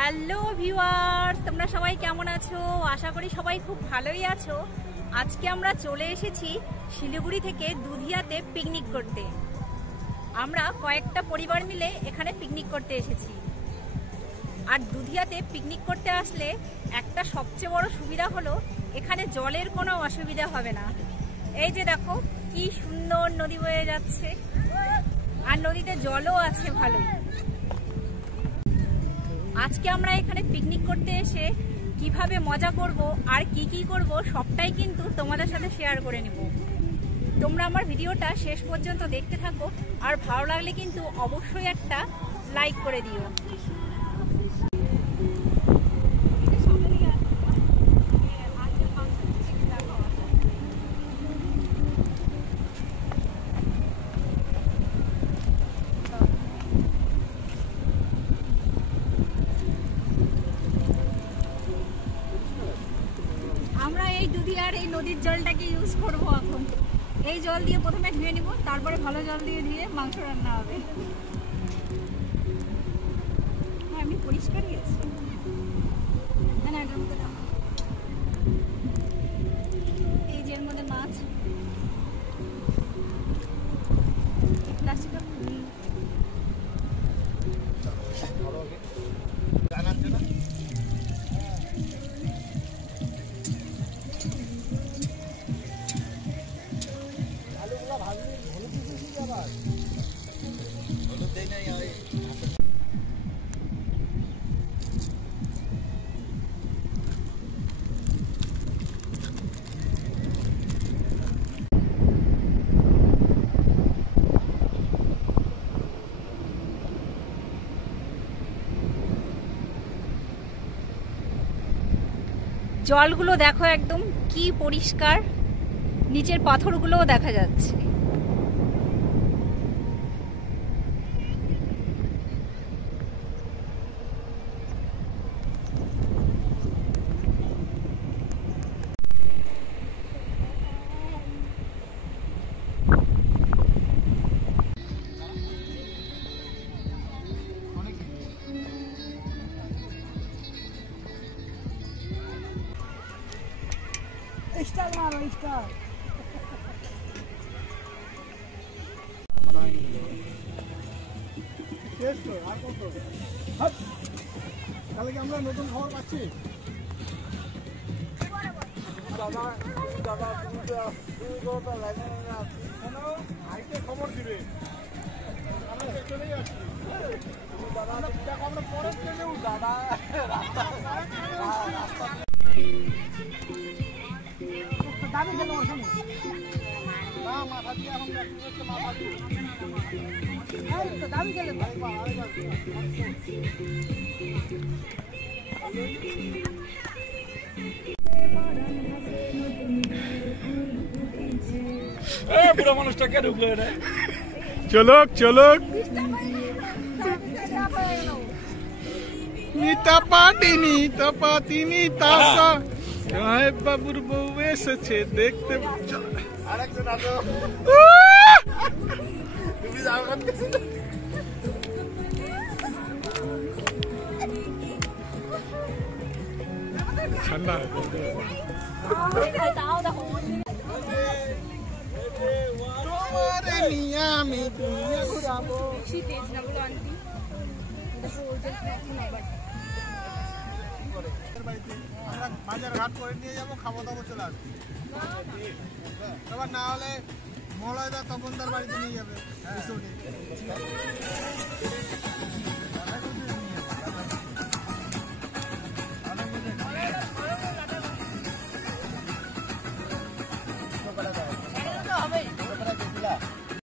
Hello viewers, তোমরা সবাই কেমন আছো? আশা করি সবাই খুব ভালোই আছো। আজকে আমরা চলে এসেছি শিলিগুড়ি থেকে দুধিয়াতে পিকনিক করতে। আমরা কয়েকটা পরিবার মিলে এখানে পিকনিক করতে এসেছি। আর দুধিয়াতে পিকনিক করতে আসলে একটা সবচেয়ে বড় সুবিধা হলো এখানে জলের কোনো অসুবিধা হবে না। এই যে দেখো কি সুন্দর নদী বয়ে যাচ্ছে, আর নদীতে জলও আছে ভালোই। আজকে আমরা এখানে পিকনিক করতে এসে কিভাবে মজা করব আর কি করব সবটাই কিন্তু তোমাদের সাথে শেয়ার করে নিব। তোমরা আমার ভিডিওটা শেষ পর্যন্ত দেখতে থাকো, আর ভালো লাগলে কিন্তু অবশ্যই একটা লাইক করে দিও। আমরা এই দুধিয়ার এই নদীর জলটাকে ইউজ করব এখন। এই জল দিয়ে প্রথমে ধুয়ে নিব, তারপরে ভালো জল দিয়ে মাংস রান্না হবে। হ্যাঁ, আমি পরিষ্কারই আছি। না এটার মধ্যে দাও, এই যে এর মধ্যে মাছ, প্লাস্টিকটা জলগুলো দেখো একদম কি পরিষ্কার, নিচের পাথরগুলোও দেখা যাচ্ছে। স্টার মারো স্টার। তাহলে কি আমরা নতুন খবর পাচ্ছি? খবর দিবে, আমরা চলেই আসছি। আমরা পরের ট্রেনেও দাদা দাবি গেল না মাথা দিয়ে এখন মাথা দিয়ে দাবি গেলে বুড়া মানুষটাকে ঢুকলো এটা। চলক চলক নিতা পাটিনি তপাতিনি তাসা সাহেব বাবুর বউ এসেছে দেখতে। আরেকজন আছো তুমি যাও ঠান্ডা তোমারে নিয়ে আমি দুনিয়া ঘুরাবো। আমরা বাজার ঘাট করে নিয়ে যাবো, খাবো দাবো চলে আসবো। এবার না হলে মলয়দা তপনদার বাড়িতে নিয়ে যাবে।